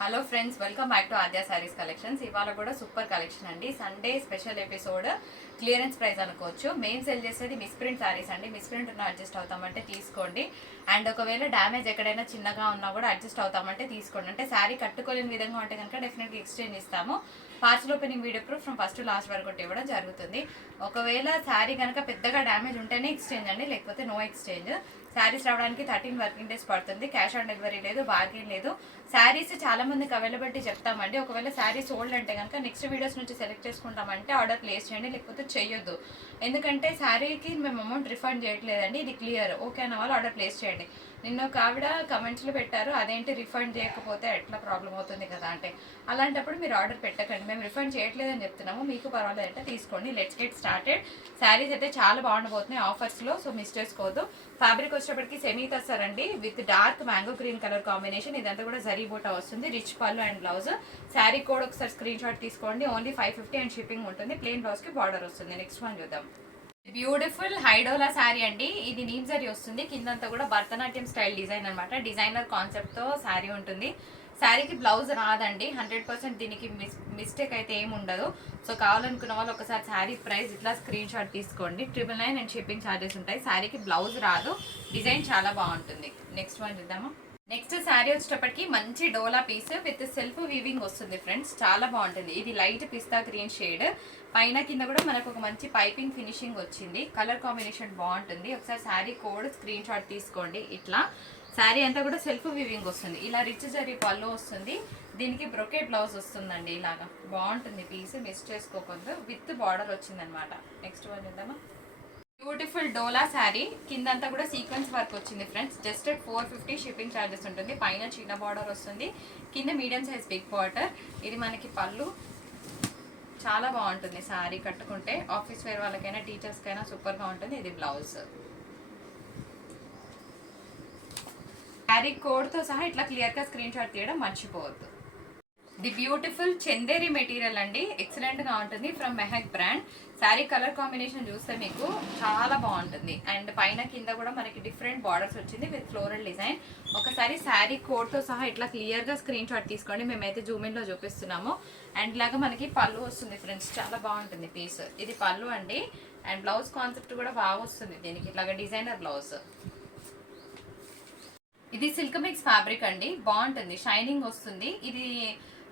Hello friends welcome back to Aadya saris collections ఇవాళ కూడా super collection అండి. Sunday special episode clearance price అనుకోవచ్చు. Main sell చేసేది misprint saris అండి. మిస్ప్రింట్ ఉన్న అడ్జస్ట్ అవుతామంటే తీసుకోండి. అండ్ ఒకవేళ డ్యామేజ్ ఎక్కడైనా చిన్నగా ఉన్నా కూడా అడ్జస్ట్ అవుతామంటే తీసుకోండి. అంటే శారీ కట్టుకోలేని విధంగా ఉంటే కనుక డెఫినెట్గా ఎక్స్చేంజ్ ఇస్తాము. Parcel opening video proof from first last వరకు ఇవ్వడం జరుగుతుంది. ఒకవేళ శారీ కనుక పెద్దగా డ్యామేజ్ ఉంటేనే ఎక్స్చేంజ్ అండి. లేకపోతే నో ఎక్స్చేంజ్ శారీస్ రావడానికి థర్టీన్ వర్కింగ్ డేస్ పడుతుంది. క్యాష్ ఆన్ డెలివరీ లేదు బార్గెన్ లేదు. శారీస్ చాలా మందికి అవైలబిలిటీ చెప్తామండి. ఒకవేళ శారీస్ ఓల్డ్ అంటే కనుక నెక్స్ట్ వీడియోస్ నుంచి సెలెక్ట్ చేసుకుంటామంటే ఆర్డర్ ప్లేస్ చేయండి లేకపోతే చేయొద్దు. ఎందుకంటే శారీకి మేము అమౌంట్ రిఫండ్ చేయట్లేదండి. ఇది క్లియర్. ఓకే అన్న వాళ్ళు ఆర్డర్ ప్లేస్ చేయండి. నిన్న ఒక ఆవిడ కమెంట్స్లో పెట్టారు అదేంటి రిఫండ్ చేయకపోతే ఎట్లా ప్రాబ్లం అవుతుంది కదా? అంటే అలాంటప్పుడు మీరు ఆర్డర్ పెట్టకండి మేము రిఫండ్ చేయట్లేదని చెప్తున్నాము మీకు పర్వాలేదంటే తీసుకోండి లెట్స్ గెట్ స్టార్టెడ్ శారీస్ అయితే చాలా బాగుండబోతున్నాయి ఆఫర్స్లో సో మిస్ చేసుకోవద్దు ఫ్యాబ్రిక్ వచ్చేటప్పటికి semi తస్తారండి with dark mango green colour combination ఇదంతా కూడా జరీ బూటా వస్తుంది రిచ్ పళ్ళు అండ్ బ్లౌజ్ శారీ కోడ్ ఒకసారి స్క్రీన్ షాట్ తీసుకోండి only five fifty and shipping ఉంటుంది ప్లెయిన్ బ్లౌజ్కి బార్డర్ వస్తుంది. నెక్స్ట్ వన్ చూద్దాం. బ్యూటిఫుల్ హైడోలా శారీ అండి. ఇది నీప్ జరీ వస్తుంది. కిందంతా కూడా భరతనాట్యం స్టైల్ డిజైన్ అనమాట డిజైనర్ కాన్సెప్ట్తో శారీ ఉంటుంది. శారీకి బ్లౌజ్ రాదండి. హండ్రెడ్ పర్సెంట్ దీనికి మిస్ మిస్టేక్ అయితే ఏమి ఉండదు. సో కావాలనుకున్న వాళ్ళు ఒకసారి శారీ ప్రైస్ ఇట్లా స్క్రీన్ షాట్ తీసుకోండి. Triple nine and shipping charges ఉంటాయి. శారీకి బ్లౌజ్ రాదు. డిజైన్ చాలా బాగుంటుంది. నెక్స్ట్ వన్ చూద్దామా? నెక్స్ట్ శారీ వచ్చేటప్పటికి మంచి డోలా పీస్ విత్ సెల్ఫ్ వీవింగ్ వస్తుంది ఫ్రెండ్స్. చాలా బాగుంటుంది. ఇది లైట్ పిస్తా గ్రీన్ షేడ్. పైన కింద కూడా మనకు ఒక మంచి పైపింగ్ ఫినిషింగ్ వచ్చింది. కలర్ కాంబినేషన్ బాగుంటుంది. ఒకసారి శారీ కోడ్ స్క్రీన్ షాట్ తీసుకోండి ఇట్లా. శారీ అంతా కూడా సెల్ఫ్ వివింగ్ వస్తుంది. ఇలా రిచ్ జరీ పళ్ళు వస్తుంది. దీనికి బ్రొకెట్ బ్లౌజ్ వస్తుందండి ఇలాగా. బాగుంటుంది పీస్ మిస్ చేసుకోకూడదు. విత్ బార్డర్ వచ్చిందనమాట. నెక్స్ట్ వన్ చూద్దామా? బ్యూటిఫుల్ డోలా శారీ. కిందంతా కూడా సీక్వెన్స్ వర్క్ వచ్చింది friends just four fifty shipping charges ఉంటుంది. పైన చిన్న బార్డర్ వస్తుంది. కింద మీడియం సైజ్ బిగ్ బార్డర్ ఇది మనకి పళ్ళు. చాలా బాగుంటుంది శారీ కట్టుకుంటే. ఆఫీస్ వేర్ వాళ్ళకైనా టీచర్స్కైనా సూపర్గా ఉంటుంది ఇది బ్లౌజ్ శారీ కోడ్తో సహా ఇట్లా క్లియర్గా స్క్రీన్ షాట్ తీయడం మర్చిపోవద్దు. ది బ్యూటిఫుల్ చందేరి మెటీరియల్ అండి. ఎక్సలెంట్గా ఉంటుంది from Mehak brand sari colour combination చూస్తే మీకు చాలా బాగుంటుంది. అండ్ పైన కింద కూడా మనకి డిఫరెంట్ బార్డర్స్ వచ్చింది విత్ ఫ్లోరల్ డిజైన్ ఒకసారి శారీ కోడ్తో సహా ఇట్లా క్లియర్గా స్క్రీన్ షాట్ తీసుకోండి. మేమైతే జూమిన్లో చూపిస్తున్నాము. అండ్ ఇలాగా మనకి పళ్ళు వస్తుంది ఫ్రెండ్స్ చాలా బాగుంటుంది పీస్ ఇది పళ్ళు అండి. అండ్ బ్లౌజ్ కాన్సెప్ట్ కూడా బాగా వస్తుంది దీనికి. ఇట్లాగా డిజైనర్ బ్లౌజ్ ఇది సిల్క్ మిక్స్ ఫ్యాబ్రిక్ అండి. బాగుంటుంది. షైనింగ్ వస్తుంది. ఇది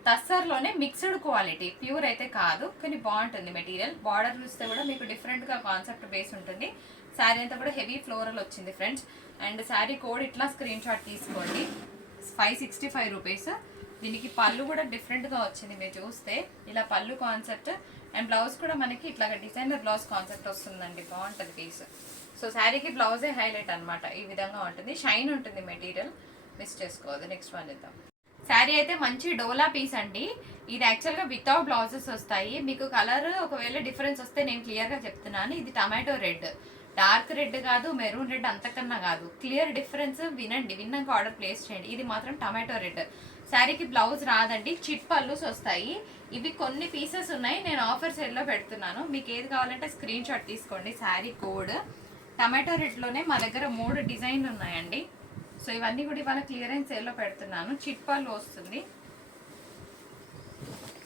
తస్సర్లోనే మిక్స్డ్ క్వాలిటీ ప్యూర్ అయితే కాదు కానీ బాగుంటుంది మెటీరియల్. బార్డర్ చూస్తే కూడా మీకు డిఫరెంట్గా కాన్సెప్ట్ బేస్ ఉంటుంది. శారీ అంతా కూడా హెవీ ఫ్లోరల్ వచ్చింది ఫ్రెండ్స్ అండ్ శారీ కోడ్ ఇట్లా స్క్రీన్ షాట్ తీసుకోండి. ఫైవ్ సిక్స్టీ ఫైవ్ రూపీస్ దీనికి పళ్ళు కూడా డిఫరెంట్గా వచ్చింది మీరు చూస్తే. ఇలా పళ్ళు కాన్సెప్ట్ అండ్ బ్లౌజ్ కూడా మనకి ఇట్లాగా డిజైనర్ బ్లౌజ్ కాన్సెప్ట్ వస్తుందండి. బాగుంటుంది పీస్ సో శారీకి బ్లౌజే హైలైట్ అనమాట ఈ విధంగా ఉంటుంది. షైన్ ఉంటుంది మెటీరియల్. మిస్ చేసుకోవద్దు. నెక్స్ట్ వన్ ఇద్దాం. శారీ అయితే మంచి డోలా పీస్ అండి. ఇది యాక్చువల్గా వితౌట్ బ్లౌజెస్ వస్తాయి. మీకు కలర్ ఒకవేళ డిఫరెన్స్ వస్తే నేను క్లియర్గా చెప్తున్నాను. ఇది టమాటో రెడ్ డార్క్ రెడ్ కాదు మెరూన్ రెడ్ అంతకన్నా కాదు. క్లియర్ డిఫరెన్స్ వినండి. విన్నాక ఆర్డర్ ప్లేస్ చేయండి. ఇది మాత్రం టమాటో రెడ్ శారీకి బ్లౌజ్ రాదండి. చిట్ పల్లూస్ వస్తాయి. ఇవి కొన్ని పీసెస్ ఉన్నాయి. నేను ఆఫర్ సెల్లో పెడుతున్నాను. మీకు ఏది కావాలంటే స్క్రీన్ షాట్ తీసుకోండి. శారీ కోడ్ టమాటో రెడ్లోనే మా దగ్గర మూడు డిజైన్లు ఉన్నాయండి. సో ఇవన్నీ కూడా ఇవాళ క్లియరెన్స్ సేల్లో పెడుతున్నాను. చిట్ పళ్ళు వస్తుంది.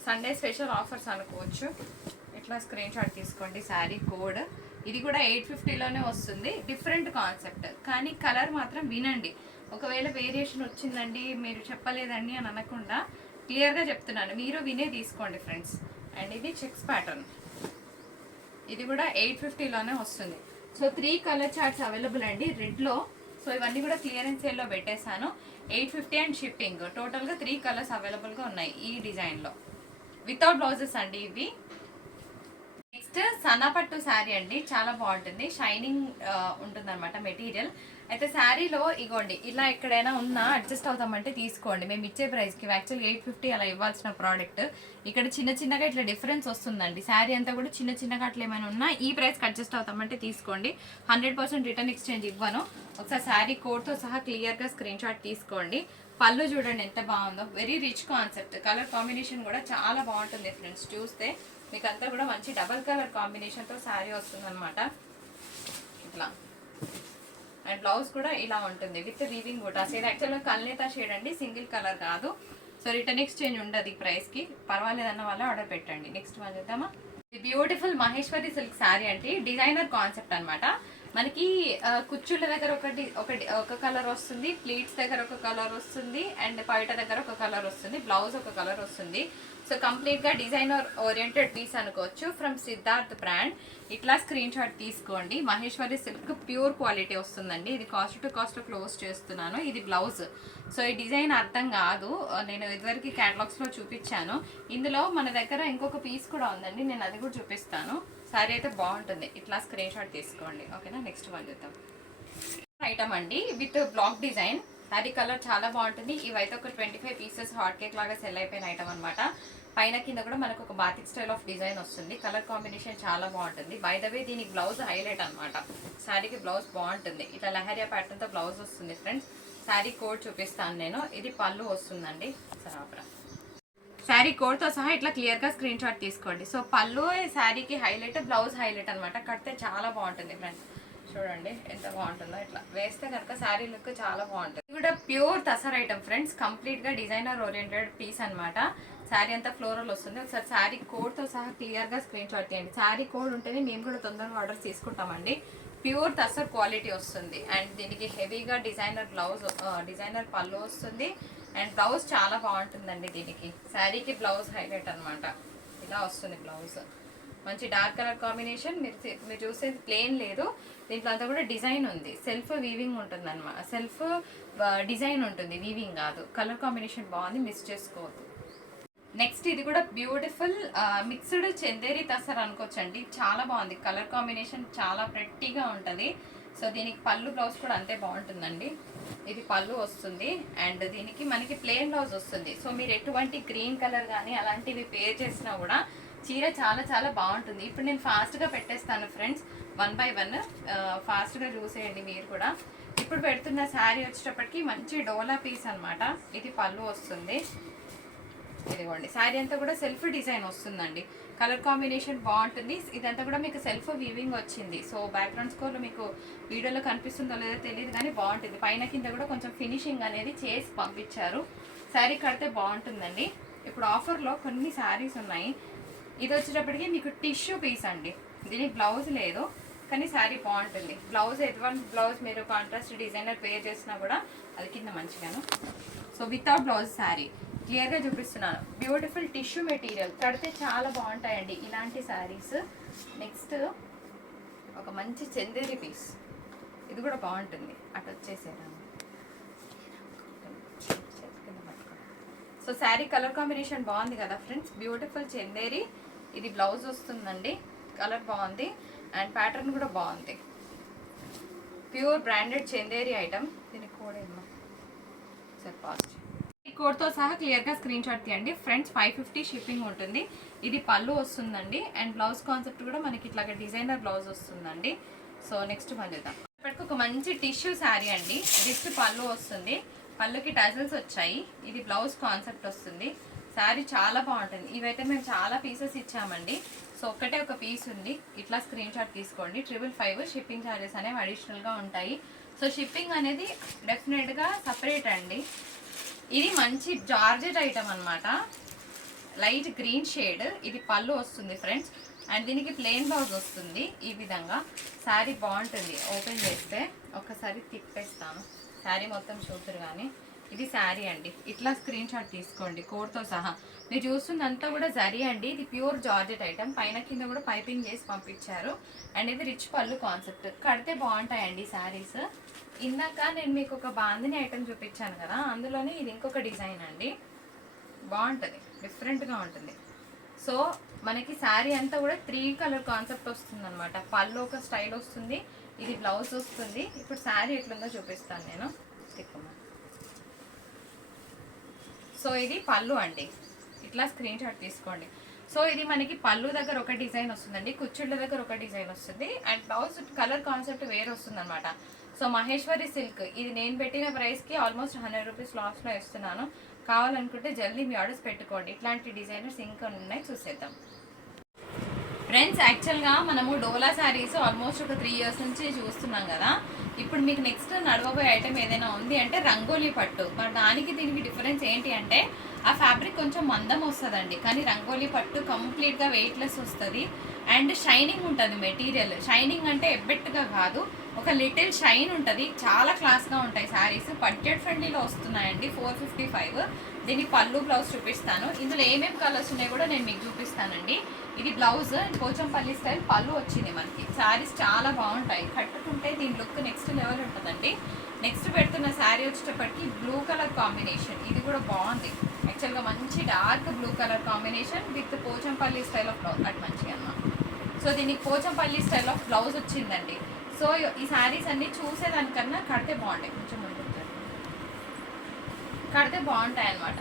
సండే స్పెషల్ ఆఫర్స్ అనుకోవచ్చు. ఇట్లా స్క్రీన్ షాట్ తీసుకోండి శారీ కోడ్ ఇది కూడా ఎయిట్ ఫిఫ్టీలోనే వస్తుంది. డిఫరెంట్ కాన్సెప్ట్ కానీ కలర్ మాత్రం వినండి. ఒకవేళ వేరియేషన్ వచ్చిందండి మీరు చెప్పలేదండి అని అనకుండా క్లియర్గా చెప్తున్నాను. మీరు వినే తీసుకోండి ఫ్రెండ్స్ అండ్ ఇది చెక్స్ ప్యాటర్న్ ఇది కూడా ఎయిట్ ఫిఫ్టీలోనే వస్తుంది. So three colour charts available అండి. రెడ్లో సో ఇవన్నీ కూడా క్లియరెన్స్ సేల్లో పెట్టేశాను. Eight fifty and shipping. టోటల్గా త్రీ కలర్స్ అవైలబుల్గా ఉన్నాయి ఈ డిజైన్లో. వితౌట్ బ్లౌజెస్ అండి ఇవి. నెక్స్ట్ సన్నపట్టు శారీ అండి. చాలా బాగుంటుంది. షైనింగ్ uh, ఉంటుంది అనమాట మెటీరియల్. అయితే శారీలో ఇగోండి ఇలా ఎక్కడైనా ఉన్నా అడ్జస్ట్ అవుతామంటే తీసుకోండి. మేము ఇచ్చే ప్రైస్కి యాక్చువల్ ఎయిట్ ఫిఫ్టీ అలా ఇవ్వాల్సిన ప్రోడక్ట్ ఇక్కడ చిన్న చిన్నగా ఇట్లా డిఫరెన్స్ వస్తుందండి. శారీ అంతా కూడా చిన్న చిన్నగా అట్లా ఏమైనా ఉన్నా ఈ ప్రైస్కి అడ్జస్ట్ అవుతామంటే తీసుకోండి. హండ్రెడ్ పర్సెంట్ రిటర్న్ ఎక్స్చేంజ్ ఇవ్వను. ఒకసారి శారీ కోడ్తో సహా క్లియర్గా స్క్రీన్ షాట్ తీసుకోండి. పళ్ళు చూడండి ఎంత బాగుందో. Very rich concept colour combination కూడా చాలా బాగుంటుంది ఫ్రెండ్స్ చూస్తే మీకు అంతా కూడా మంచి డబల్ కలర్ కాంబినేషన్తో శారీ వస్తుందన్నమాట. ఇట్లా. అండ్ బ్లౌజ్ కూడా ఇలా ఉంటుంది విత్ వీవింగ్ కూడా ఇది యాక్చువల్గా కల్నేత షేడ్ అండి సింగిల్ కలర్ కాదు. సో రిటర్న్ ఎక్స్చేంజ్ ఉండదు ఈ ప్రైస్కి పర్వాలేదన్న వాళ్ళే ఆర్డర్ పెట్టండి. నెక్స్ట్ వన్ చూద్దామా? బ్యూటిఫుల్ మహేశ్వరి సిల్క్ శారీ అంటే డిజైనర్ కాన్సెప్ట్ అనమాట మనకి కుచ్చుళ్ళ దగ్గర ఒకటి ఒకటి ఒక కలర్ వస్తుంది ప్లీట్స్ దగ్గర ఒక కలర్ వస్తుంది అండ్ పైట దగ్గర ఒక కలర్ వస్తుంది బ్లౌజ్ ఒక కలర్ వస్తుంది. సో కంప్లీట్గా డిజైనర్ ఓరియంటెడ్ పీస్ అనుకోవచ్చు ఫ్రమ్ సిద్ధార్థ్ బ్రాండ్. ఇట్లా స్క్రీన్ షాట్ తీసుకోండి. మహేశ్వరి సిల్క్ ప్యూర్ క్వాలిటీ వస్తుందండి. ఇది కాస్ట్ టు కాస్ట్ క్లోజ్ చేస్తున్నాను. ఇది బ్లౌజ్. సో ఈ డిజైన్ అర్థం కాదు. నేను ఇదివరకు క్యాటలాగ్స్లో చూపించాను. ఇందులో మన దగ్గర ఇంకొక పీస్ కూడా ఉందండి. నేను అది కూడా చూపిస్తాను. సారీ అయితే బాగుంటుంది. ఇట్లా స్క్రీన్ షాట్ తీసుకోండి. ఓకేనా? నెక్స్ట్ వన్ చూద్దాం. ఐటమ్ అండి. With black design sari colour చాలా బాగుంటుంది. ఇవైతే ఒక twenty five pieces hot cake లాగా సెల్ అయిపోయిన ఐటమ్ అనమాట పైన కింద కూడా మనకు ఒక బాతిక్ స్టైల్ ఆఫ్ డిజైన్ వస్తుంది. కలర్ కాంబినేషన్ చాలా బాగుంటుంది. బై ద వే దీనికి బ్లౌజ్ హైలైట్ అనమాట శారీకి బ్లౌజ్ బాగుంటుంది. ఇట్లా లహరియా ప్యాటర్న్తో బ్లౌజ్ వస్తుంది ఫ్రెండ్స్ శారీ కోడ్ చూపిస్తాను నేను. ఇది పళ్ళు వస్తుందండి. సరాబరా శారీ కోడ్తో సహా ఇట్లా క్లియర్గా స్క్రీన్ షాట్ తీసుకోండి. సో పళ్ళు శారీకి హైలైట్ బ్లౌజ్ హైలైట్ అనమాట కడితే చాలా బాగుంటుంది ఫ్రెండ్స్. చూడండి ఎంత బాగుంటుందో ఇట్లా. వేస్తే కనుక శారీ లుక్ చాలా బాగుంటుంది. ఇది కూడా ప్యూర్ తసర్ ఐటమ్ ఫ్రెండ్స్. కంప్లీట్గా డిజైనర్ ఓరియంటెడ్ పీస్ అన్నమాట. శారీ అంతా ఫ్లోరల్ వస్తుంది. ఒకసారి శారీ కోడ్తో సహా క్లియర్గా స్క్రీన్ షాట్ తీయండి. శారీ కోడ్ ఉంటేనే మేము కూడా తొందరగా ఆర్డర్ తీసుకుంటామండి. ప్యూర్ తసర్ క్వాలిటీ వస్తుంది. అండ్ దీనికి హెవీగా డిజైనర్ బ్లౌజ్ డిజైనర్ పళ్ళు వస్తుంది. అండ్ బ్లౌజ్ చాలా బాగుంటుందండి దీనికి. శారీకి బ్లౌజ్ హైలైట్ అనమాట ఇలా వస్తుంది బ్లౌజ్. మంచి డార్క్ కలర్ కాంబినేషన్. మీరు మీరు చూసేది ప్లేన్ లేదు. దీంట్లో అంతా కూడా డిజైన్ ఉంది. సెల్ఫ్ వీవింగ్ ఉంటుంది అనమాట సెల్ఫ్ డిజైన్ ఉంటుంది. వీవింగ్ కాదు. కలర్ కాంబినేషన్ బాగుంది. మిస్ చేసుకోవద్దు. నెక్స్ట్ ఇది కూడా బ్యూటిఫుల్ మిక్స్డ్ చందేరి తసర్ అనుకోవచ్చండి. చాలా బాగుంది. కలర్ కాంబినేషన్ చాలా ప్రెట్టీగా ఉంటుంది. సో దీనికి పళ్ళు బ్లౌజ్ కూడా అంతే బాగుంటుందండి. ఇది పళ్ళు వస్తుంది అండ్ దీనికి మనకి ప్లేన్ బ్లౌజ్ వస్తుంది. సో మీరు ఎటువంటి గ్రీన్ కలర్ కానీ అలాంటివి పేర్ చేసినా కూడా చీర చాలా చాలా బాగుంటుంది. ఇప్పుడు నేను ఫాస్ట్గా పెట్టేస్తాను ఫ్రెండ్స్ వన్ బై వన్ ఫాస్ట్గా చూసేయండి మీరు కూడా. ఇప్పుడు పెడుతున్న శారీ వచ్చేటప్పటికి మంచి డోలా పీస్ అనమాట ఇది పళ్ళు వస్తుంది. ఇదిగోండి. శారీ అంతా కూడా సెల్ఫ్ డిజైన్ వస్తుందండి. కలర్ కాంబినేషన్ బాగుంటుంది. ఇదంతా కూడా మీకు సెల్ఫ్ వీవింగ్ వచ్చింది. సో బ్యాక్గ్రౌండ్ స్కోర్ మీకు వీడియోలో కనిపిస్తుందో లేదో తెలియదు కానీ బాగుంటుంది. పైన కింద కూడా కొంచెం ఫినిషింగ్ అనేది చేసి పంపించారు. శారీ కడితే బాగుంటుందండి. ఇప్పుడు ఆఫర్లో కొన్ని శారీస్ ఉన్నాయి. ఇది వచ్చేటప్పటికి మీకు టిష్యూ పీస్ అండి. దీనికి బ్లౌజ్ లేదు కానీ శారీ బాగుంటుంది. బ్లౌజ్ ఎటువంటి బ్లౌజ్ మీరు కాంట్రాస్ట్ డిజైనర్ పే చేసినా కూడా అది కింద మంచిగాను. సో వితౌట్ బ్లౌజ్ శారీ క్లియర్గా చూపిస్తున్నాను. బ్యూటిఫుల్ టిష్యూ మెటీరియల్ కడితే చాలా బాగుంటాయండి ఇలాంటి శారీస్. నెక్స్ట్ ఒక మంచి చందేరి పీస్ ఇది కూడా బాగుంటుంది. అటు వచ్చేసేదాన్ని సో శారీ కలర్ కాంబినేషన్ బాగుంది కదా ఫ్రెండ్స్ బ్యూటిఫుల్ చందేరి. ఇది బ్లౌజ్ వస్తుందండి. కలర్ బాగుంది. అండ్ ప్యాటర్న్ కూడా బాగుంది. ప్యూర్ బ్రాండెడ్ చందేరి ఐటమ్ దీనికి కూడా ఏమో సరే పాస్ట్ కోడ్తో సహా క్లియర్గా స్క్రీన్ షాట్ తీయండి. ఫ్రెండ్స్ ఫైవ్ ఫిఫ్టీ షిప్పింగ్ ఉంటుంది. ఇది పళ్ళు వస్తుందండి. అండ్ బ్లౌజ్ కాన్సెప్ట్ కూడా మనకి ఇట్లాగ డిజైనర్ బ్లౌజ్ వస్తుందండి. సో నెక్స్ట్ పని చూద్దాం. ఇప్పటికి ఒక మంచి టిష్యూ శారీ అండి. దిస్ట్ పళ్ళు వస్తుంది. పళ్ళుకి టజల్స్ వచ్చాయి. ఇది బ్లౌజ్ కాన్సెప్ట్ వస్తుంది. శారీ చాలా బాగుంటుంది. ఇవైతే మేము చాలా పీసెస్ ఇచ్చామండి. సో ఒక్కటే ఒక పీస్ ఉంది. ఇట్లా స్క్రీన్ షాట్ తీసుకోండి. ట్రిపుల్ ఫైవ్ షిప్పింగ్ ఛార్జెస్ అనేవి అడిషనల్గా ఉంటాయి. సో షిప్పింగ్ అనేది డెఫినెట్గా సపరేట్ అండి. ఇది మంచి జార్జెట్ ఐటమ్ అనమాట లైట్ గ్రీన్ షేడ్. ఇది పళ్ళు వస్తుంది ఫ్రెండ్స్. అండ్ దీనికి ప్లెయిన్ బ్లౌజ్ వస్తుంది ఈ విధంగా. శారీ బాగుంటుంది. ఓపెన్ చేస్తే ఒకసారి తిప్పేస్తాను. శారీ మొత్తం చూతురు కానీ ఇది శారీ అండి. ఇట్లా స్క్రీన్ షాట్ తీసుకోండి కోడ్తో సహా. మీరు చూస్తుందంతా కూడా జరీ అండి. ఇది ప్యూర్ జార్జెట్ ఐటమ్. పైన కింద కూడా పైపింగ్ చేసి పంపించారు. అండ్ ఇది రిచ్ పళ్ళు కాన్సెప్ట్. కడితే బాగుంటాయండి శారీస్. ఇందాక నేను మీకు ఒక బాందిని ఐటమ్ చూపించాను కదా అందులోనే ఇది ఇంకొక డిజైన్ అండి. బాగుంటుంది డిఫరెంట్గా ఉంటుంది. సో మనకి శారీ అంతా కూడా త్రీ కలర్ కాన్సెప్ట్ వస్తుంది అనమాట పళ్ళు ఒక స్టైల్ వస్తుంది ఇది బ్లౌజ్ వస్తుంది. ఇప్పుడు శారీ ఎట్లుందో చూపిస్తాను నేను. తిక్కమ్మ సో ఇది పళ్ళు అండి. ఇట్లా స్క్రీన్ షాట్ తీసుకోండి. సో ఇది మనకి పళ్ళు దగ్గర ఒక డిజైన్ వస్తుందండి కుచ్చుళ్ళ దగ్గర ఒక డిజైన్ వస్తుంది. అండ్ బ్లౌజ్ కలర్ కాన్సెప్ట్ వేరే వస్తుంది అనమాట సో మహేశ్వరి సిల్క్ ఇది నేను పెట్టిన ప్రైస్కి ఆల్మోస్ట్ హండ్రెడ్ రూపీస్ లాస్ట్లో ఇస్తున్నాను. కావాలనుకుంటే జల్దీ మీ ఆర్డర్స్ పెట్టుకోండి. ఇట్లాంటి డిజైనర్స్ ఇంకా ఉన్నాయి చూసేద్దాం. ఫ్రెండ్స్ యాక్చువల్గా మనము డోలా శారీస్ ఆల్మోస్ట్ ఒక త్రీ ఇయర్స్ నుంచి చూస్తున్నాం కదా. ఇప్పుడు మీకు నెక్స్ట్ నడవబోయే ఐటెం ఏదైనా ఉంది అంటే రంగోలీ పట్టు. మరి దానికి దీనికి డిఫరెన్స్ ఏంటి అంటే ఆ ఫ్యాబ్రిక్ కొంచెం మందం వస్తుందండి. కానీ రంగోలీ పట్టు కంప్లీట్గా వెయిట్లెస్ వస్తుంది. అండ్ షైనింగ్ ఉంటుంది మెటీరియల్ షైనింగ్ అంటే ఎబ్బెట్టుగా కాదు. ఒక లిటిల్ షైన్ ఉంటుంది. చాలా క్లాస్గా ఉంటాయి శారీస్ బడ్జెట్ ఫ్రెండ్లీలో వస్తున్నాయండి. ఫోర్ ఫిఫ్టీ ఫైవ్ దీన్ని పళ్ళు బ్లౌజ్ చూపిస్తాను. ఇందులో ఏమేమి కలర్స్ ఉన్నాయో కూడా నేను మీకు చూపిస్తానండి. ఇది బ్లౌజ్ పోచంపల్లి స్టైల్ పళ్ళు వచ్చింది మనకి. శారీస్ చాలా బాగుంటాయి. కట్టుకుంటే దీని లుక్ నెక్స్ట్ లెవెల్ ఉంటుందండి. నెక్స్ట్ పెడుతున్న శారీ వచ్చేటప్పటికి బ్లూ కలర్ కాంబినేషన్ ఇది కూడా బాగుంది. యాక్చువల్గా మంచి dark blue colour combination with Pochampally style of blouse అటు మంచిగా అన్నమాట సో దీనికి పోచంపల్లి స్టైల్ ఆఫ్ బ్లౌజ్ వచ్చిందండి. సో ఈ శారీస్ అన్ని చూసేదానికన్నా కడితే బాగుంటాయి. కొంచెం ముందు కడితే బాగుంటాయి అనమాట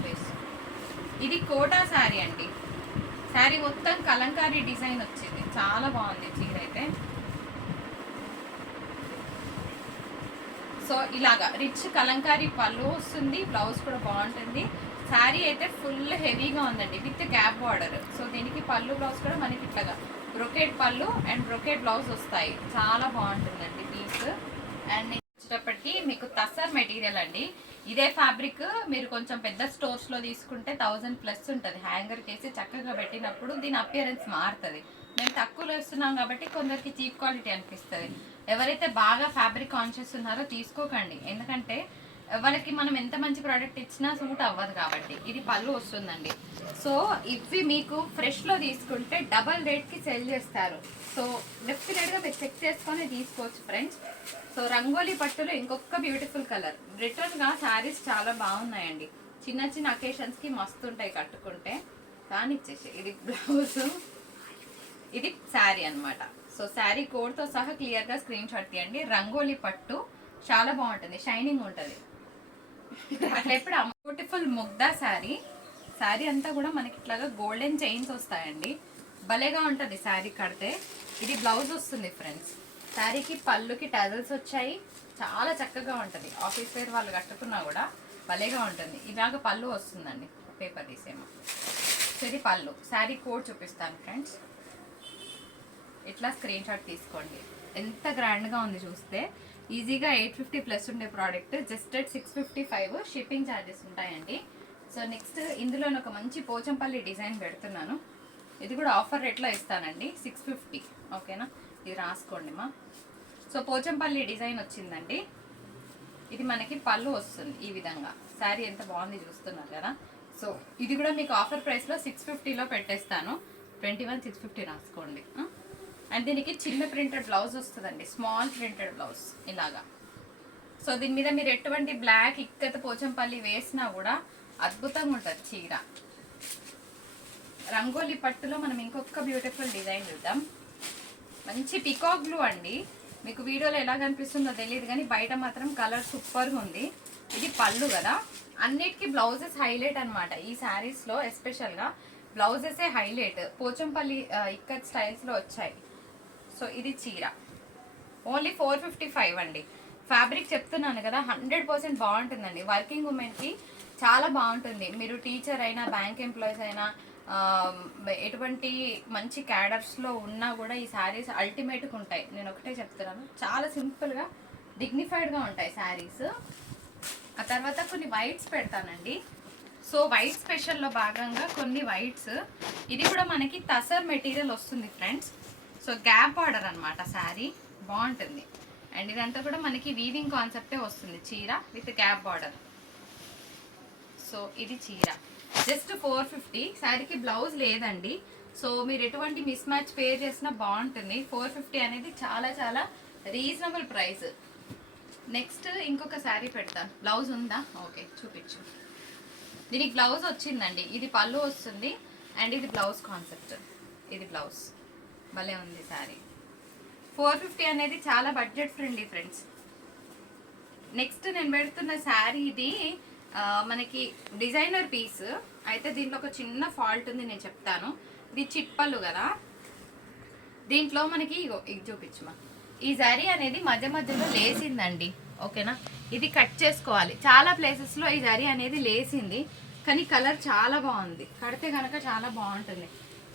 ప్లేస్ ఇది కోటా శారీ అండి. శారీ మొత్తం కలంకారీ డిజైన్ వచ్చింది. చాలా బాగుంది చీర అయితే. సో ఇలాగా రిచ్ కలంకారీ పళ్ళు వస్తుంది బ్లౌజ్ కూడా బాగుంటుంది. శారీ అయితే ఫుల్ హెవీగా ఉందండి విత్ గ్యాప్ బార్డర్. సో దీనికి పళ్ళు బ్లౌజ్ కూడా మనకి ఇట్లాగా బ్రొకెట్ పళ్ళు అండ్ బ్రొకెట్ బ్లౌజ్ వస్తాయి. చాలా బాగుంటుందండి పీస్. అండ్ వచ్చేటప్పటికి మీకు తసర్ మెటీరియల్ అండి. ఇదే ఫ్యాబ్రిక్ మీరు కొంచెం పెద్ద స్టోర్స్లో తీసుకుంటే థౌజండ్ ప్లస్ ఉంటుంది. హ్యాంగర్ కేసి చక్కగా పెట్టినప్పుడు దీని అపియరెన్స్ మారుతుంది. మేము తక్కువలో ఇస్తున్నాం కాబట్టి కొందరికి చీప్ క్వాలిటీ అనిపిస్తుంది. ఎవరైతే బాగా ఫ్యాబ్రిక్ కాన్షియస్ ఉన్నారో తీసుకోకండి. ఎందుకంటే వాళ్ళకి మనం ఎంత మంచి ప్రోడక్ట్ ఇచ్చినా సూట్ అవ్వదు కాబట్టి. ఇది పళ్ళు వస్తుందండి. సో ఇవి మీకు ఫ్రెష్లో తీసుకుంటే డబల్ రేట్కి సెల్ చేస్తారు. సో డెఫినెట్గా మీరు చెక్ చేసుకొని తీసుకోవచ్చు ఫ్రెండ్స్ సో రంగోలీ పట్టులో ఇంకొక బ్యూటిఫుల్ కలర్ రిటర్న్గా శారీస్ చాలా బాగున్నాయండి. చిన్న చిన్న అకేషన్స్కి మస్తు ఉంటాయి కట్టుకుంటే. కానీ ఇచ్చేసి ఇది బ్లౌజ్ ఇది శారీ అన్నమాట. సో శారీ కోడ్తో సహా క్లియర్గా స్క్రీన్ షాట్ తీయండి. రంగోలీ పట్టు చాలా బాగుంటుంది. షైనింగ్ ఉంటుంది. అట్లా ఎప్పుడు బ్యూటిఫుల్ ముగ్దా శారీ. శారీ అంతా కూడా మనకి ఇట్లాగా గోల్డెన్ చైన్స్ వస్తాయండి. భలేగా ఉంటుంది శారీ కడితే. ఇది బ్లౌజ్ వస్తుంది ఫ్రెండ్స్ శారీకి పళ్ళుకి టజల్స్ వచ్చాయి. చాలా చక్కగా ఉంటుంది. ఆఫీస్ వేర్ వాళ్ళు కట్టుకున్నా కూడా భలేగా ఉంటుంది. ఇలాగ పళ్ళు వస్తుందండి. పేపర్ తీసేమో. సరే పళ్ళు. శారీ కోడ్ చూపిస్తాను ఫ్రెండ్స్ ఇట్లా స్క్రీన్ షాట్ తీసుకోండి. ఎంత గ్రాండ్గా ఉంది చూస్తే. ఈజీగా ఎయిట్ ఫిఫ్టీ ప్లస్ ఉండే product just at six fifty five shipping charges ఉంటాయండి. సో నెక్స్ట్ ఇందులో ఒక మంచి పోచంపల్లి డిజైన్ పెడుతున్నాను. ఇది కూడా ఆఫర్ రేట్లో ఇస్తానండి సిక్స్ ఫిఫ్టీ. ఓకేనా? ఇది రాసుకోండి మా. సో పోచంపల్లి డిజైన్ వచ్చిందండి. ఇది మనకి పళ్ళు వస్తుంది ఈ విధంగా. శారీ ఎంత బాగుంది చూస్తున్నారు కదా. సో ఇది కూడా మీకు ఆఫర్ ప్రైస్లో సిక్స్ ఫిఫ్టీలో పెట్టేస్తాను. ట్వంటీ వన్ సిక్స్ ఫిఫ్టీ రాసుకోండి. అండ్ దీనికి చిన్న ప్రింటెడ్ బ్లౌజ్ వస్తుందండి. స్మాల్ ప్రింటెడ్ బ్లౌజ్ ఇలాగా. సో దీని మీద మీరు ఎటువంటి బ్లాక్ ఇక్కత పోచంపల్లి వేసినా కూడా అద్భుతంగా ఉంటుంది చీర. రంగోలీ పట్టులో మనం ఇంకొక బ్యూటిఫుల్ డిజైన్ చూద్దాం. మంచి పికాక్ బ్లూ అండి. మీకు వీడియోలో ఎలా కనిపిస్తుందో తెలియదు కానీ బయట మాత్రం కలర్ సూపర్గా ఉంది. ఇది పళ్ళు కదా. అన్నిటికీ బ్లౌజెస్ హైలైట్ అనమాట ఈ శారీస్లో ఎస్పెషల్గా బ్లౌజెసే హైలైట్. పోచంపల్లి ఇక్కత్ స్టైల్స్లో వచ్చాయి. సో ఇది చీర. ఓన్లీ ఫోర్ ఫిఫ్టీ ఫైవ్ అండి. ఫ్యాబ్రిక్ చెప్తున్నాను కదా హండ్రెడ్ పర్సెంట్ బాగుంటుందండి. వర్కింగ్ ఉమెన్కి చాలా బాగుంటుంది. మీరు టీచర్ అయినా బ్యాంక్ ఎంప్లాయీస్ అయినా ఎటువంటి మంచి క్యాడర్స్లో ఉన్నా కూడా ఈ శారీస్ అల్టిమేట్గా ఉంటాయి. నేను ఒకటే చెప్తున్నాను. చాలా సింపుల్గా డిగ్నిఫైడ్గా ఉంటాయి శారీస్ ఆ తర్వాత కొన్ని వైట్స్ పెడతానండి. సో వైట్ స్పెషల్లో భాగంగా కొన్ని వైట్స్ ఇది కూడా మనకి తసర్ మెటీరియల్ వస్తుంది ఫ్రెండ్స్ సో గ్యాప్ ఆర్డర్ అనమాట శారీ. బాగుంటుంది. అండ్ ఇదంతా కూడా మనకి వీవింగ్ కాన్సెప్టే వస్తుంది చీర విత్ గ్యాప్ బార్డర్ సో ఇది చీర. జస్ట్ ఫోర్ ఫిఫ్టీ శారీకి బ్లౌజ్ లేదండి. సో మీరు ఎటువంటి మిస్ మ్యాచ్ పే చేసినా బాగుంటుంది. ఫోర్ ఫిఫ్టీ అనేది చాలా చాలా రీజనబుల్ ప్రైస్ నెక్స్ట్ ఇంకొక శారీ పెడతాను బ్లౌజ్ ఉందా? ఓకే చూపించు. దీనికి బ్లౌజ్ వచ్చిందండి. ఇది పళ్ళు వస్తుంది. అండ్ ఇది బ్లౌజ్ కాన్సెప్ట్ ఇది బ్లౌజ్ భలే ఉంది శారీ ఫోర్ ఫిఫ్టీ అనేది చాలా బడ్జెట్ ఫ్రెండ్లీ ఫ్రెండ్స్ నెక్స్ట్ నేను పెడుతున్న శారీ ఇది మనకి డిజైనర్ పీస్ అయితే దీంట్లో ఒక చిన్న ఫాల్ట్ ఉంది నేను చెప్తాను. ఇది చిప్పలు కదా. దీంట్లో మనకి ఇగో ఇది చూపించమా. ఈ జరీ అనేది మధ్య మధ్యలో లేసిందండి. ఓకేనా? ఇది కట్ చేసుకోవాలి. చాలా ప్లేసెస్లో ఈ జరీ అనేది లేసింది. కానీ కలర్ చాలా బాగుంది. కడితే కనుక చాలా బాగుంటుంది.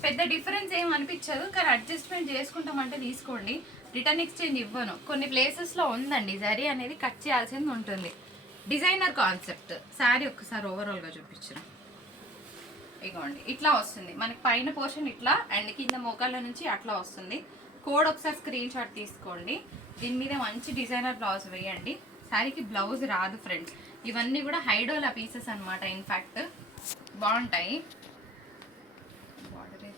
పెద్ద డిఫరెన్స్ ఏం అనిపించదు కానీ అడ్జస్ట్మెంట్ చేసుకుంటామంటే తీసుకోండి. రిటర్న్ ఎక్స్చేంజ్ ఇవ్వను. కొన్ని ప్లేసెస్లో ఉందండి జరీ అనేది కట్ చేయాల్సింది ఉంటుంది. డిజైనర్ కాన్సెప్ట్ శారీ ఒక్కసారి ఓవరాల్గా చూపించిన ఇగోండి ఇట్లా వస్తుంది. మనకి పైన పోర్షన్ ఇట్లా అండ్ కింద మోకాళ్ళ నుంచి అట్లా వస్తుంది. కోడ్ ఒకసారి స్క్రీన్ షాట్ తీసుకోండి. దీని మీద మంచి డిజైనర్ బ్లౌజ్ వేయండి. శారీకి బ్లౌజ్ రాదు ఫ్రెండ్స్ ఇవన్నీ కూడా హైడోలా పీసెస్ అనమాట ఇన్ఫ్యాక్ట్ బాగుంటాయి Border ఏ-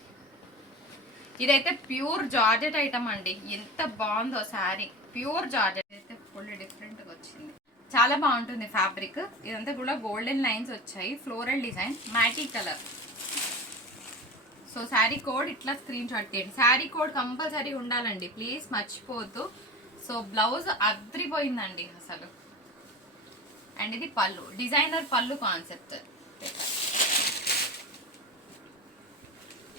ఇదైతే ప్యూర్ జార్జెట్ ఐటమ్ అండి. ఎంత బాగుందో శారీ. ప్యూర్ జార్జెట్ అయితే ఫుల్ డిఫరెంట్గా వచ్చింది. చాలా బాగుంటుంది ఫ్యాబ్రిక్. ఇదంతా కూడా గోల్డెన్ లైన్స్ వచ్చాయి. Floral design matte colour. So sari code ఇట్లా స్క్రీన్ షాట్ తీయండి. శారీ కోడ్ కంపల్సరీ ఉండాలండి. ప్లీజ్ మర్చిపోవద్దు. సో బ్లౌజ్ అద్రిపోయిందండి అసలు. అండ్ ఇది పళ్ళు. డిజైనర్ పళ్ళు కాన్సెప్ట్.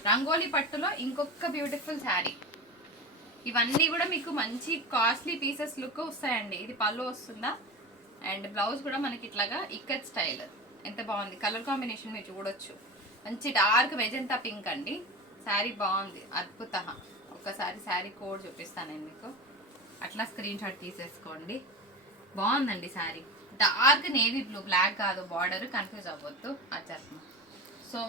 రంగోలీ పట్టులో ఇంకొక బ్యూటిఫుల్ శారీ ఇవన్నీ కూడా మీకు మంచి కాస్ట్లీ పీసెస్ లుక్ వస్తాయండి. ఇది పళ్ళు వస్తుందా? అండ్ బ్లౌజ్ కూడా మనకి ఇట్లాగా ఇక్కత్ స్టైల్ ఎంత బాగుంది. కలర్ కాంబినేషన్ మీరు చూడొచ్చు. మంచి డార్క్ మెజంతా పింక్ అండి. శారీ బాగుంది. అద్భుత. ఒక్కసారి శారీ కోడ్ చూపిస్తాను నేను మీకు. అట్లా స్క్రీన్ షాట్ తీసేసుకోండి. బాగుందండి sari dark navy blue black కాదు. బార్డర్ కన్ఫ్యూజ్ అవ్వద్దు. అచ్చర్మ సో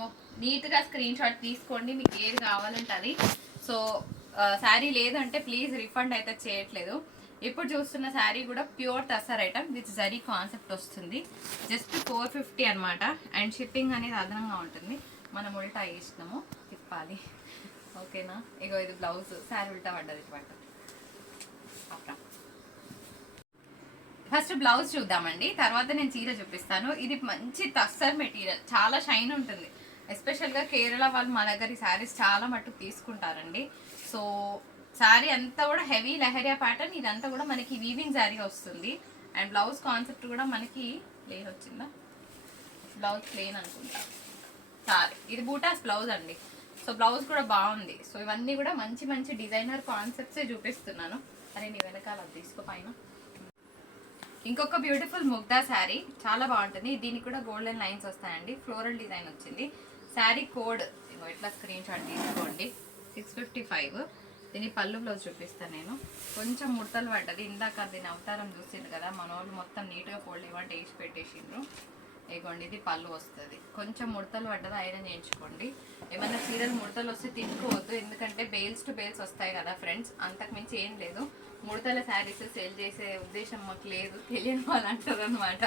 నీట్గా స్క్రీన్ షాట్ తీసుకోండి మీకు ఏది కావాలంటే అది సో శారీ లేదంటే ప్లీజ్ రిఫండ్ అయితే చేయట్లేదు. ఇప్పుడు చూస్తున్న శారీ కూడా pure tasar item with zari concept వస్తుంది. జస్ట్ ఫోర్ ఫిఫ్టీ అనమాట అండ్ షిప్పింగ్ అనేది అదనంగా ఉంటుంది. మనం ఉల్టా వేసినాము తిప్పాలి. ఓకేనా? ఇగో ఇది బ్లౌజ్ శారీ ఉల్టా పడ్డది పట్ట ఫస్ట్ బ్లౌజ్ చూద్దామండి. తర్వాత నేను చీర చూపిస్తాను. ఇది మంచి తస్సర్ మెటీరియల్ చాలా షైన్ ఉంటుంది. ఎస్పెషల్గా కేరళ వాళ్ళు మా దగ్గర ఈ శారీస్ చాలా మట్టుకు తీసుకుంటారండి. సో శారీ అంతా కూడా హెవీ లహరియా ప్యాటర్న్ ఇదంతా కూడా మనకి వీవింగ్ శారీ వస్తుంది. అండ్ బ్లౌజ్ కాన్సెప్ట్ కూడా మనకి ప్లేన్ వచ్చిందా? బ్లౌజ్ ప్లేన్ అనుకుంటా. సారీ ఇది బూటాస్ బ్లౌజ్ అండి. సో బ్లౌజ్ కూడా బాగుంది. సో ఇవన్నీ కూడా మంచి మంచి డిజైనర్ కాన్సెప్ట్సే చూపిస్తున్నాను. అరే నీ వెనకాల అది తీసుకో పైన. ఇంకొక బ్యూటిఫుల్ ముగ్దా శారీ చాలా బాగుంటుంది. దీనికి కూడా గోల్డెన్ లైన్స్ వస్తాయండి. ఫ్లోరల్ డిజైన్ వచ్చింది. శారీ కోడ్ ఇట్లా స్క్రీన్ షాట్ తీసుకోండి. సిక్స్ ఫిఫ్టీ ఫైవ్ దీని పళ్ళు బ్లౌజ్ చూపిస్తాను నేను. కొంచెం ముడతలు పడ్డది. ఇందాక దీని అవతారం చూసిండు కదా మన వాళ్ళు మొత్తం నీట్గా ఫోల్డ్ ఇవ్వండి వేసి పెట్టేసిండ్రు. ఇగోండి ఇది పళ్ళు వస్తుంది. కొంచెం ముడతలు పడ్డది ఐరన్ చేయించుకోండి. ఏమైనా చీరలు ముడతలు వస్తే తినుకోవద్దు. ఎందుకంటే బేల్స్ టు బేల్స్ వస్తాయి కదా ఫ్రెండ్స్ అంతకు మించి ఏం లేదు. ముడతల శారీస్ సేల్ చేసే ఉద్దేశం మాకు లేదు. తెలియని వాళ్ళు అంటారు అనమాట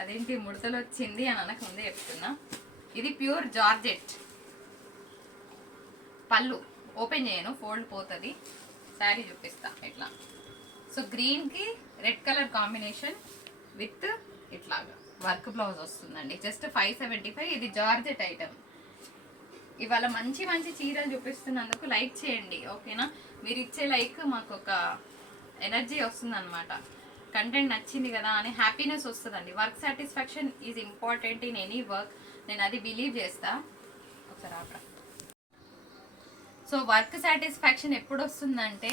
అదేంటి ముడతలు వచ్చింది అని అనకముందే చెప్తున్నా. ఇది ప్యూర్ జార్జెట్. పళ్ళు. ఓపెన్ చేయను ఫోల్డ్ పోతుంది. శారీ చూపిస్తా ఇట్లా. సో గ్రీన్కి రెడ్ కలర్ కాంబినేషన్ విత్ ఇట్లాగా. వర్క్ బ్లౌజ్ వస్తుందండి. జస్ట్ ఫైవ్ సెవెంటీ ఫైవ్ ఇది జార్జెట్ ఐటమ్. ఇవాళ మంచి మంచి చీరలు చూపిస్తున్నందుకు లైక్ చేయండి ఓకేనా? మీరు ఇచ్చే లైక్ మాకు ఒక ఎనర్జీ వస్తుంది అనమాట కంటెంట్ నచ్చింది కదా అని హ్యాపీనెస్ వస్తుందండి. Work satisfaction is important in any work. నేను అది బిలీవ్ చేస్తా. ఒకసారి ఆపరా. సో వర్క్ సాటిస్ఫాక్షన్ ఎప్పుడు వస్తుందంటే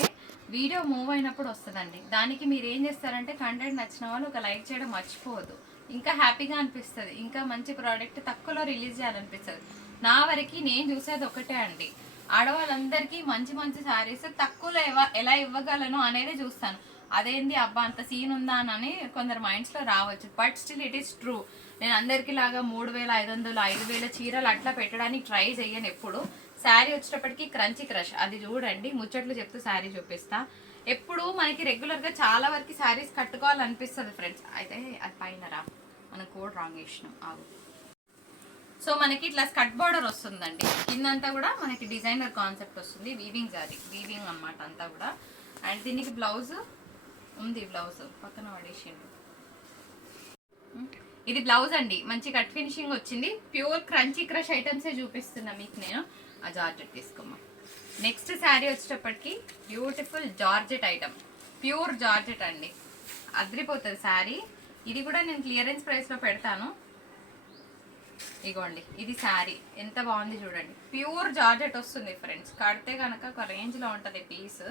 వీడియో మూవ్ అయినప్పుడు వస్తుందండి. దానికి మీరు ఏం చేస్తారంటే కంటెంట్ నచ్చిన వాళ్ళు ఒక లైక్ చేయడం మర్చిపోవద్దు. ఇంకా హ్యాపీగా అనిపిస్తుంది. ఇంకా మంచి ప్రోడక్ట్ తక్కువలో రిలీజ్ చేయాలనిపిస్తుంది. నా వరకు నేను చూసేది ఒకటే అండి. ఆడవాళ్ళందరికీ మంచి మంచి శారీస్ తక్కువలో ఎలా ఇవ్వగలను అనేది చూస్తాను. అదేంది అబ్బా అంత సీన్ ఉందా అని కొందరు మైండ్స్లో రావచ్చు. But still it is true నేను అందరికీ లాగా మూడు వేల ఐదు వందలు ఐదు వేల చీరలు అట్లా పెట్టడానికి ట్రై చేయను ఎప్పుడు. శారీ వచ్చేటప్పటికి క్రంచి క్రష్. అది చూడండి ముచ్చట్లు చెప్తూ శారీ చూపిస్తా. ఎప్పుడు మనకి రెగ్యులర్గా చాలా వరకు శారీస్ కట్టుకోవాలనిపిస్తుంది ఫ్రెండ్స్. అయితే అది పైన రా. మనం కోడ్ రాంగ్ చేసినాం. అవు సో మనకి ఇట్లా స్కట్ బార్డర్ వస్తుందండి. కిందంతా కూడా మనకి డిజైనర్ కాన్సెప్ట్ వస్తుంది. వీవింగ్ జారీ వీవింగ్ అన్నమాట అంతా కూడా. అండ్ దీనికి బ్లౌజ్ ఉంది బ్లౌజ్. పక్కన పడేసిండు. ఇది బ్లౌజ్ అండి. మంచి కట్ ఫినిషింగ్ వచ్చింది. ప్యూర్ క్రంచీ క్రష్ ఐటమ్సే చూపిస్తున్నా మీకు నేను. ఆ జార్జెట్ తీసుకోమా నెక్స్ట్ శారీ వచ్చేటప్పటికి beautiful georgette item. Pure georgette అండి. అదిరిపోతుంది శారీ. ఇది కూడా నేను క్లియరెన్స్ ప్రైస్లో పెడతాను. ఇగోండి ఇది శారీ. ఎంత బాగుంది చూడండి. ప్యూర్ జార్జెట్ వస్తుంది ఫ్రెండ్స్. కడితే కనుక ఒక రేంజ్లో ఉంటుంది పీస్.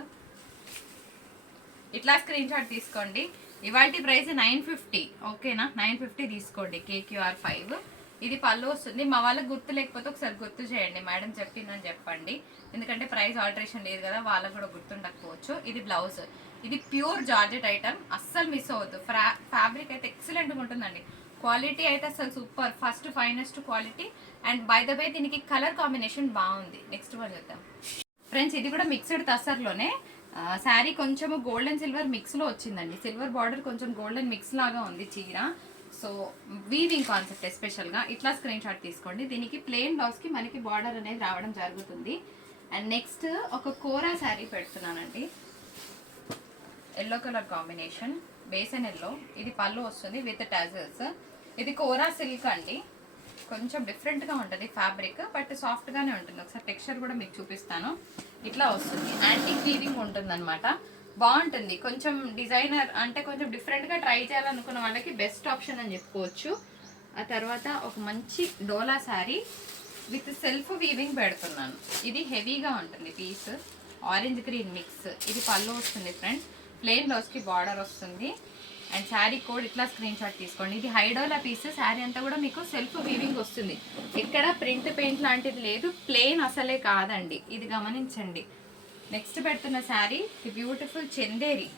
ఇట్లా స్క్రీన్ షాట్ తీసుకోండి. ఇవాళ ప్రైస్ నైన్ ఫిఫ్టీ ఓకేనా? నైన్ ఫిఫ్టీ తీసుకోండి కేక్యూఆర్ ఫైవ్. ఇది పళ్ళు వస్తుంది. మా వాళ్ళకి గుర్తు లేకపోతే ఒకసారి గుర్తు చేయండి. మేడం చెప్పిందని చెప్పండి. ఎందుకంటే ప్రైస్ ఆల్టరేషన్ లేదు కదా వాళ్ళకు కూడా గుర్తుండకపోవచ్చు. ఇది బ్లౌజ్. ఇది ప్యూర్ జార్జెట్ ఐటమ్. అస్సలు మిస్ అవ్వద్దు. ఫ్యాబ్రిక్ అయితే ఎక్సలెంట్గా ఉంటుందండి. క్వాలిటీ అయితే అసలు super. First finest quality. And by the by దీనికి కలర్ కాంబినేషన్ బాగుంది. నెక్స్ట్ వన్ చూద్దాం. ఫ్రెండ్స్ ఇది కూడా మిక్స్డ్ తసర్లోనే. శారీ కొంచెం గోల్డ్ అండ్ సిల్వర్ మిక్స్లో వచ్చిందండి. సిల్వర్ బార్డర్ కొంచెం గోల్డెన్ మిక్స్ లాగా ఉంది చీర. సో వీవింగ్ కాన్సెప్ట్ ఎస్పెషల్గా ఇట్లా స్క్రీన్ షాట్ తీసుకోండి. దీనికి ప్లెయిన్ బ్లౌజ్కి మనకి బార్డర్ అనేది రావడం జరుగుతుంది. అండ్ నెక్స్ట్ ఒక కోరా శారీ పెడుతున్నానండి. Yellow colour combination besan yellow ఇది పళ్ళు వస్తుంది విత్ టాజల్స్ ఇది కోరా సిల్క్ అండి. కొంచెం డిఫరెంట్గా ఉంటుంది ఫ్యాబ్రిక్ బట్ సాఫ్ట్గానే ఉంటుంది. ఒకసారి టెక్స్చర్ కూడా మీకు చూపిస్తాను. ఇట్లా వస్తుంది. యాంటీ వీవింగ్ ఉంటుంది అనమాట బాగుంటుంది. కొంచెం డిజైనర్ అంటే కొంచెం డిఫరెంట్గా ట్రై చేయాలనుకున్న వాళ్ళకి బెస్ట్ ఆప్షన్ అని చెప్పుకోవచ్చు. ఆ తర్వాత ఒక మంచి dola sari with self weaving పెడుతున్నాను. ఇది హెవీగా ఉంటుంది పీస్ ఆరెంజ్ గ్రీన్ మిక్స్ ఇది పళ్ళు వస్తుంది ఫ్రెండ్స్ ప్లెయిన్ బ్లౌజ్కి బార్డర్ వస్తుంది. అండ్ శారీ కోడ్ ఇట్లా స్క్రీన్ షాట్ తీసుకోండి. ఇది హైడోలా పీస్ శారీ అంతా కూడా మీకు సెల్ఫ్ వీవింగ్ వస్తుంది. ఇక్కడ ప్రింట్ పెయింట్ లాంటిది లేదు ప్లెయిన్ అసలే కాదండి. ఇది గమనించండి. నెక్స్ట్ పెడుతున్న శారీ బ్యూటిఫుల్ చందేరి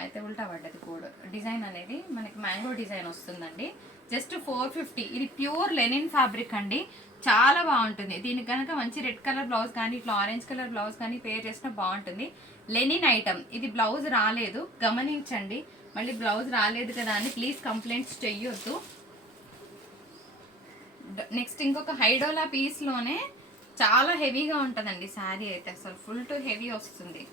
అయితే ఉల్టా పడ్డది కోడ్ డిజైన్ అనేది మనకి మ్యాంగో డిజైన్ వస్తుందండి. జస్ట్ ఫోర్ ఫిఫ్టీ ఇది ప్యూర్ లెనిన్ ఫ్యాబ్రిక్ అండి. చాలా బాగుంటుంది. దీనికి కనుక మంచి రెడ్ కలర్ బ్లౌజ్ కానీ ఇట్లా ఆరెంజ్ కలర్ బ్లౌజ్ కానీ పేర్ చేసినా బాగుంటుంది. Lenin item. ఇది బ్లౌజ్ రాలేదు. గమనించండి. మళ్ళీ బ్లౌజ్ రాలేదు కదా అని ప్లీజ్ కంప్లైంట్స్ చెయ్యొద్దు. నెక్స్ట్ ఇంకొక హైడోలా పీస్లోనే చాలా హెవీగా ఉంటుందండి శారీ అయితే. అసలు ఫుల్ టు హెవీ వస్తుంది.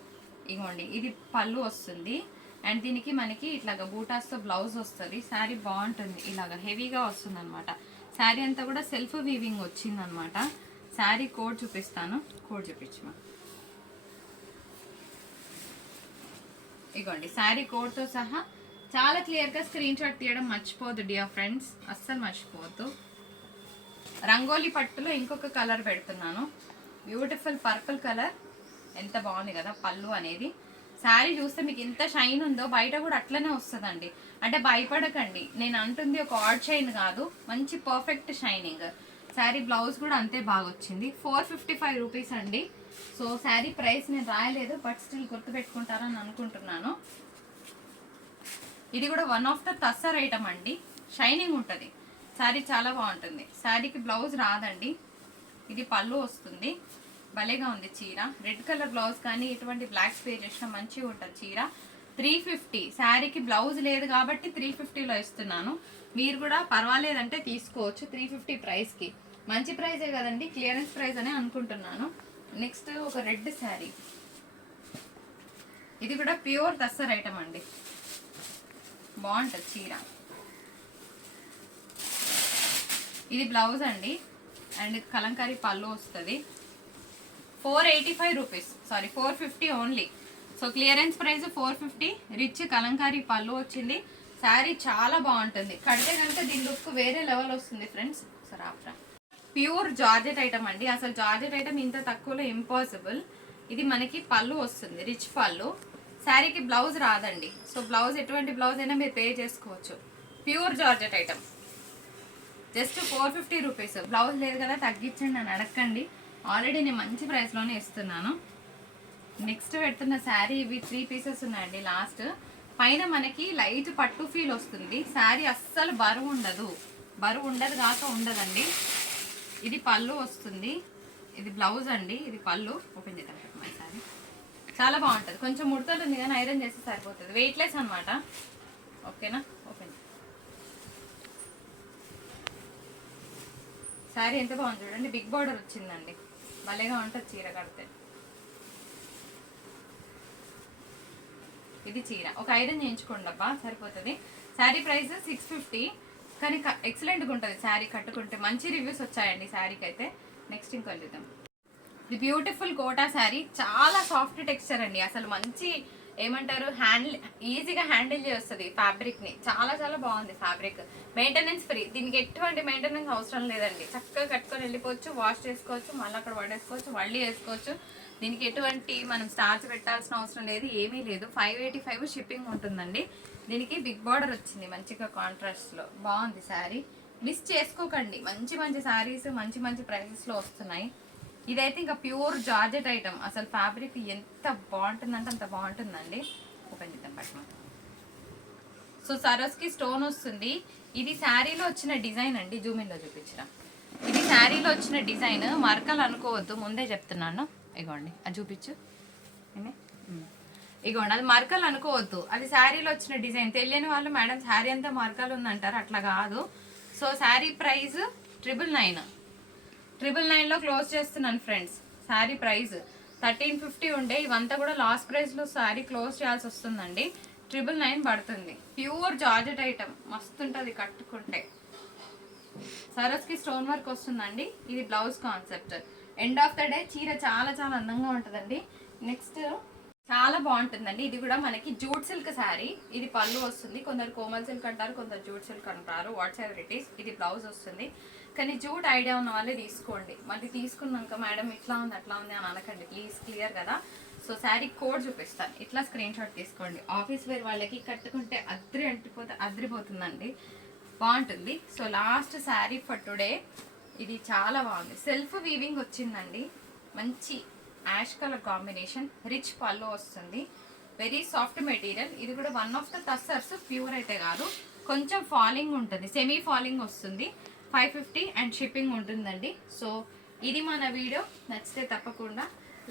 ఇగోండి ఇది పళ్ళు వస్తుంది. అండ్ దీనికి మనకి ఇట్లాగ బూటాస్తో బ్లౌజ్ వస్తుంది. శారీ బాగుంటుంది. ఇలాగ హెవీగా వస్తుంది అనమాట శారీ అంతా కూడా సెల్ఫ్ వీవింగ్ వచ్చిందనమాట శారీ కోడ్ చూపిస్తాను. కోడ్ చూపించమా ఇగోండి శారీ కోడ్తో సహా చాలా క్లియర్గా స్క్రీన్ షాట్ తీయడం మర్చిపోదు డియర్ ఫ్రెండ్స్. అస్సలు మర్చిపోవద్దు. రంగోలీ పట్టులో ఇంకొక కలర్ పెడుతున్నాను. Beautiful purple colour. ఎంత బాగుంది కదా పళ్ళు అనేది. శారీ చూస్తే మీకు ఎంత షైన్ ఉందో బయట కూడా అట్లనే వస్తుందండి. అంటే భయపడకండి. నేను అంటుంది ఒక ఆడ్ షైన్ కాదు మంచి పర్ఫెక్ట్ షైనింగ్. శారీ బ్లౌజ్ కూడా అంతే బాగా వచ్చింది ఫోర్ ఫిఫ్టీ ఫైవ్ రూపీస్ అండి. సో శారీ ప్రైస్ నేను రాయలేదు బట్ స్టిల్ గుర్తుపెట్టుకుంటారని అనుకుంటున్నాను. ఇది కూడా one of the tussar item అండి. షైనింగ్ ఉంటుంది. శారీ చాలా బాగుంటుంది. శారీకి బ్లౌజ్ రాదండి. ఇది పళ్ళు వస్తుంది. భలేగా ఉంది చీర. రెడ్ కలర్ బ్లౌజ్ కానీ ఇటువంటి బ్లాక్ స్పే చేసిన మంచిగా ఉంటుంది చీర. త్రీ ఫిఫ్టీ శారీకి బ్లౌజ్ లేదు కాబట్టి త్రీ ఫిఫ్టీలో ఇస్తున్నాను. మీరు కూడా పర్వాలేదంటే తీసుకోవచ్చు త్రీ ఫిఫ్టీ ప్రైస్కి మంచి ప్రైజే కదండి? క్లియరెన్స్ ప్రైస్ అనే అనుకుంటున్నాను. నెక్స్ట్ ఒక రెడ్ శారీ. ఇది కూడా ప్యూర్ దసర్ ఐటమ్ అండి. బాగుంటుంది చీర. ఇది బ్లౌజ్ అండి. అండ్ కలంకారీ పళ్ళు వస్తుంది. Four eighty five rupees sorry four fifty only so clearance price four fifty rich Kalamkari పళ్ళు వచ్చింది. శారీ చాలా బాగుంటుంది. కడితే కనుక దీని లుక్ వేరే లెవెల్ వస్తుంది ఫ్రెండ్స్ సార్ ఆఫ్రా ప్యూర్ జార్జెట్ ఐటమ్ అండి. అసలు జార్జెట్ ఐటమ్ ఇంత తక్కువలో ఇంపాసిబుల్. ఇది మనకి పళ్ళు వస్తుంది రిచ్ పళ్ళు. శారీకి బ్లౌజ్ రాదండి. సో బ్లౌజ్ ఎటువంటి బ్లౌజ్ అయినా మీరు పే చేసుకోవచ్చు. Pure georgette item. Just four fifty rupees. Blouse లేదు కదా తగ్గించండి అని అడగండి ఆల్రెడీ నేను మంచి ప్రైస్లోనే ఇస్తున్నాను. నెక్స్ట్ పెడుతున్న శారీ ఇవి త్రీ పీసెస్ ఉన్నాయండి లాస్ట్. పైన మనకి లైట్ పట్టు ఫీల్ వస్తుంది. శారీ అస్సలు బరువు ఉండదు. బరువు ఉండదు కాక ఉండదండి. ఇది పళ్ళు వస్తుంది. ఇది బ్లౌజ్ అండి. ఇది పళ్ళు. ఓపెన్ చేద్దాం సారీ. చాలా బాగుంటుంది. కొంచెం ముడతలు ఉంది కానీ ఐరన్ చేస్తే సరిపోతుంది. వెయిట్లెస్ అనమాట ఓకేనా? ఓపెన్ సారీ ఎంత బాగుంది చూడండి. బిగ్ బార్డర్ వచ్చిందండి. భలేగా ఉంటుంది చీర కడితే. ఇది చీర. ఒక ఐరన్ చేయించుకోండి అబ్బా. సరిపోతుంది. శారీ ప్రైస్ సిక్స్ ఫిఫ్టీ కానీ ఎక్సలెంట్గా ఉంటుంది. శారీ కట్టుకుంటే మంచి రివ్యూస్ వచ్చాయండి శారీకి అయితే నెక్స్ట్ ఇంకో చూద్దాం. ఇది బ్యూటిఫుల్ కోటా శారీ. చాలా సాఫ్ట్ టెక్స్చర్ అండి. అసలు మంచి ఏమంటారు? హ్యాండిల్ ఈజీగా హ్యాండిల్ చేస్తుంది ఫ్యాబ్రిక్ని. చాలా చాలా బాగుంది ఫ్యాబ్రిక్. మెయింటెనెన్స్ ఫ్రీ దీనికి ఎటువంటి మెయింటెనెన్స్ అవసరం లేదండి. చక్కగా కట్టుకొని వెళ్ళిపోవచ్చు వాష్ చేసుకోవచ్చు మళ్ళీ అక్కడ పడేసుకోవచ్చు మళ్ళీ వేసుకోవచ్చు. దీనికి ఎటువంటి మనం స్టార్చ్ పెట్టాల్సిన అవసరం లేదు ఏమీ లేదు. ఫైవ్ ఎయిటీ ఫైవ్ షిప్పింగ్ ఉంటుందండి. దీనికి బిగ్ బార్డర్ వచ్చింది మంచిగా కాంట్రాస్ట్లో బాగుంది శారీ. మిస్ చేసుకోకండి. మంచి మంచి శారీస్ మంచి మంచి ప్రైసెస్లో వస్తున్నాయి. ఇదైతే ఇంకా ప్యూర్ జార్జెట్ ఐటమ్ అసలు ఫ్యాబ్రిక్ ఎంత బాగుంటుందంటే అంత బాగుంటుందండి. ఓపెన్ చేద్దాం పట్టు సో సరస్కి స్టోన్ వస్తుంది. ఇది శారీలో వచ్చిన డిజైన్ అండి. జూమిన్లో చూపించిన ఇది శారీలో వచ్చిన డిజైన్ మరకలు అనుకోవద్దు. ముందే చెప్తున్నాను. ఇగోండి. అది చూపించు. ఇగోండి అది మరకలు అనుకోవద్దు. అది శారీలో వచ్చిన డిజైన్. తెలియని వాళ్ళు మేడం శారీ అంతా మరకలు ఉందంటారు. అట్లా కాదు. So sari price triple nine. Triple నైన్లో క్లోజ్ చేస్తున్నాను friends. Sari price thirteen fifty ఉండే. ఇవంతా కూడా లాస్ట్ ప్రైస్లో శారీ క్లోజ్ చేయాల్సి వస్తుందండి. ట్రిపుల్ నైన్ పడుతుంది. Pure georgette item. మస్తు ఉంటుంది కట్టుకుంటే. సరస్కి స్టోన్ వర్క్ వస్తుందండి. ఇది blouse concept. End of the day చీర చాలా చాలా అందంగా ఉంటుందండి. నెక్స్ట్ చాలా బాగుంటుందండి. ఇది కూడా మనకి జూట్ సిల్క్ శారీ ఇది పళ్ళు వస్తుంది. కొందరు కోమల్ సిల్క్ అంటారు కొందరు జూట్ సిల్క్ అంటారు. వాట్స్ ఎవర్ ఇట్ ఈస్ ఇది బ్లౌజ్ వస్తుంది. కానీ జూట్ ఐడియా ఉన్న వాళ్ళే తీసుకోండి. మళ్ళీ తీసుకున్నాక మేడం ఇట్లా ఉంది అట్లా ఉంది అని అనకండి. ప్లీజ్ క్లియర్ కదా? సో శారీ కోడ్ చూపిస్తాను. ఇట్లా స్క్రీన్ షాట్ తీసుకోండి. ఆఫీస్ వేర్ వాళ్ళకి కట్టుకుంటే అద్రి అంటిపోతే అద్రిపోతుందండి. బాగుంటుంది. So last sari for today ఇది చాలా బాగుంది. సెల్ఫ్ వీవింగ్ వచ్చిందండి. మంచి యాష్ కలర్ కాంబినేషన్ రిచ్ పళ్ళు వస్తుంది. వెరీ సాఫ్ట్ మెటీరియల్ ఇది కూడా one of the tussars pure అయితే కాదు. కొంచెం ఫాలింగ్ ఉంటుంది. సెమీ ఫాలింగ్ వస్తుంది. ఫైవ్ ఫిఫ్టీ అండ్ షిప్పింగ్ ఉంటుందండి. సో ఇది మన వీడియో నచ్చితే తప్పకుండా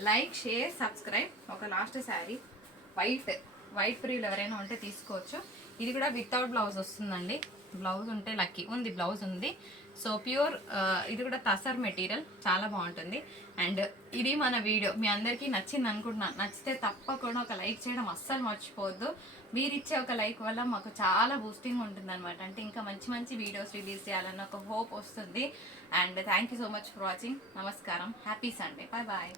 లైక్ షేర్ సబ్స్క్రైబ్ ఒక లాస్ట్ శారీ వైట్ వైట్ ప్రియులు ఎవరైనా ఉంటే తీసుకోవచ్చు. ఇది కూడా వితౌట్ బ్లౌజ్ వస్తుందండి. బ్లౌజ్ ఉంటే లక్కీ ఉంది బ్లౌజ్ ఉంది. సో ప్యూర్ uh, ఇది కూడా తసర్ మెటీరియల్. చాలా బాగుంటుంది. అండ్ ఇది మన వీడియో. మీ అందరికీ నచ్చింది అనుకుంటున్నాను నచ్చితే తప్పకుండా ఒక లైక్ చేయడం అస్సలు మర్చిపోవద్దు. మీరు ఇచ్చే ఒక లైక్ వల్ల మాకు చాలా బూస్టింగ్ ఉంటుంది అనమాట అంటే ఇంకా మంచి మంచి వీడియోస్ రిలీజ్ చేయాలన్న ఒక హోప్ వస్తుంది. And thank you so much for watching నమస్కారం. Happy Sunday bye bye